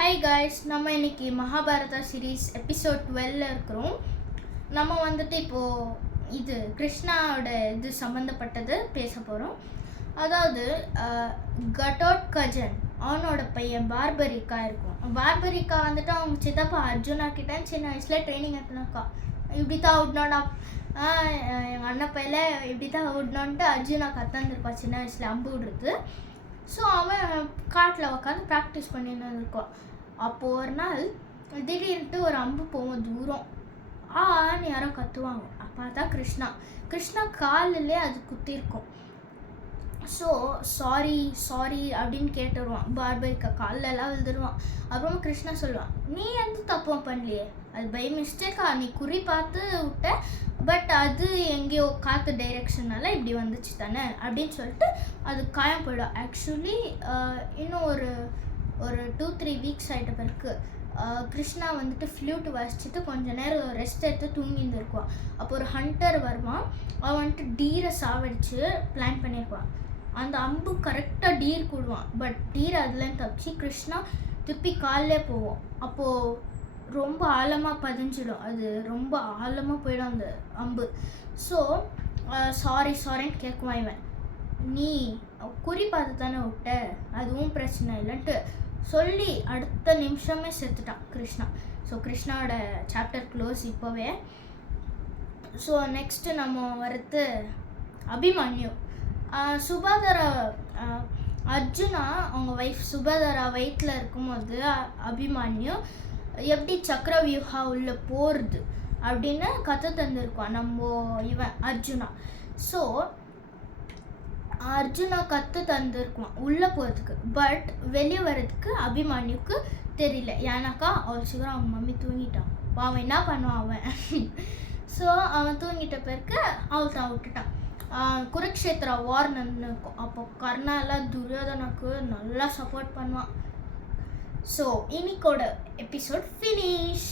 Hi guys, நம்ம இன்னைக்கு Mahabharata series episode 12ல் இருக்கிறோம். நம்ம வந்துட்டு இப்போது இது கிருஷ்ணாவோட இது சம்மந்தப்பட்டது பேச போகிறோம். அதாவது கடோத்கஜன் அவனோட பையன் பார்பரிக்கா இருக்கும். பார்பரிக்கா வந்துட்டு அவங்க சித்தப்பா அர்ஜுனா கிட்ட சின்ன வயசில் ட்ரைனிங் எடுத்துனாக்கா, இப்படி தான் விடணும்டா, எங்கள் அண்ணன் பையில இப்படி தான் விடணுன்ட்டு அர்ஜுனா கத்தாந்துருப்பான் சின்ன வயசில் அம்பு விடுறது. ஸோ அவன் காட்டில் உட்காந்து ப்ராக்டிஸ் பண்ணின்னு இருக்கான். அப்போது ஒரு நாள் திடீர்னுட்டு ஒரு அம்பு போவோம் தூரம், ஆன்னு யாரோ கத்துவாங்க. அப்போ தான் கிருஷ்ணா காலிலே அது குத்திருக்கும். ஸோ சாரி அப்படின்னு கேட்டுருவான். பார்பரிக்கா காலிலெல்லாம் விழுந்துடுவான். அப்புறமா கிருஷ்ணா சொல்லுவான், நீ எந்த தப்பும் பண்ணலையே, அது பை மிஸ்டேக்கா நீ குறி பார்த்து விட்ட, பட் அது எங்கேயோ காற்று டைரெக்ஷனால இப்படி வந்துச்சு தானே அப்படின்னு சொல்லிட்டு அது காயம் போயிடும். ஆக்சுவலி இன்னும் ஒரு 2-3 வீக்ஸ் ஆகிட்ட பிறகு கிருஷ்ணா வந்துட்டு ஃப்ளூட் வாசிச்சுட்டு கொஞ்ச நேரம் ரெஸ்ட் எடுத்து தூங்கிட்டு இருக்குவான். அப்போ ஒரு ஹண்டர் வருவான். அவன் வந்துட்டு டீரை சாவடிச்சு பிளான் பண்ணியிருப்பான். அந்த அம்பு கரெக்டாக டீர் கூடுவான். பட் டீர் அதுலேருந்து தப்பிச்சு கிருஷ்ணா திருப்பி காலிலே போவோம். அப்போது ரொம்ப ஆழமாக பதிஞ்சிடும், அது ரொம்ப ஆழமாக போயிடும் அந்த அம்பு. ஸோ சாரின்னு கேட்குவான் இவன். நீ குறி பார்த்து தானே விட்ட, அதுவும் பிரச்சனை இல்லைன்ட்டு சொல்லி அடுத்த நிமிஷமே செத்துட்டான் கிருஷ்ணா. ஸோ கிருஷ்ணாவோட சாப்டர் க்ளோஸ் இப்போவே. ஸோ நெக்ஸ்ட்டு நம்ம வரது அபிமன்யு. சுபாதரா அர்ஜுனா அவங்க ஒய்ஃப் சுபாதரா வயிற்றில் இருக்கும்போது அபிமன்யு எப்படி சக்கரவியூஹா உள்ள போகிறது அப்படின்னு கற்று தந்திருக்கான் நம்ம இவன் அர்ஜுனா. ஸோ அர்ஜுனா கற்று தந்திருக்குவான் உள்ளே போகிறதுக்கு. பட் வெளியே வர்றதுக்கு அபிமன்யுக்கு தெரியல. ஏன்னாக்கா அவள் சீக்கிரம் அவங்க மம்மி தூங்கிட்டான். அவன் என்ன பண்ணுவான் அவன். ஸோ அவன் தூங்கிட்ட பிறகு அவள் தான் விட்டுட்டான். குருக்ஷேத்ரா வார் நடக்கும். அப்போ கர்ணாலாம் துரியோதனுக்கு நல்லா சப்போர்ட் பண்ணுவான். ஸோ இன்னைக்கோட எபிசோட் ஃபினிஷ்.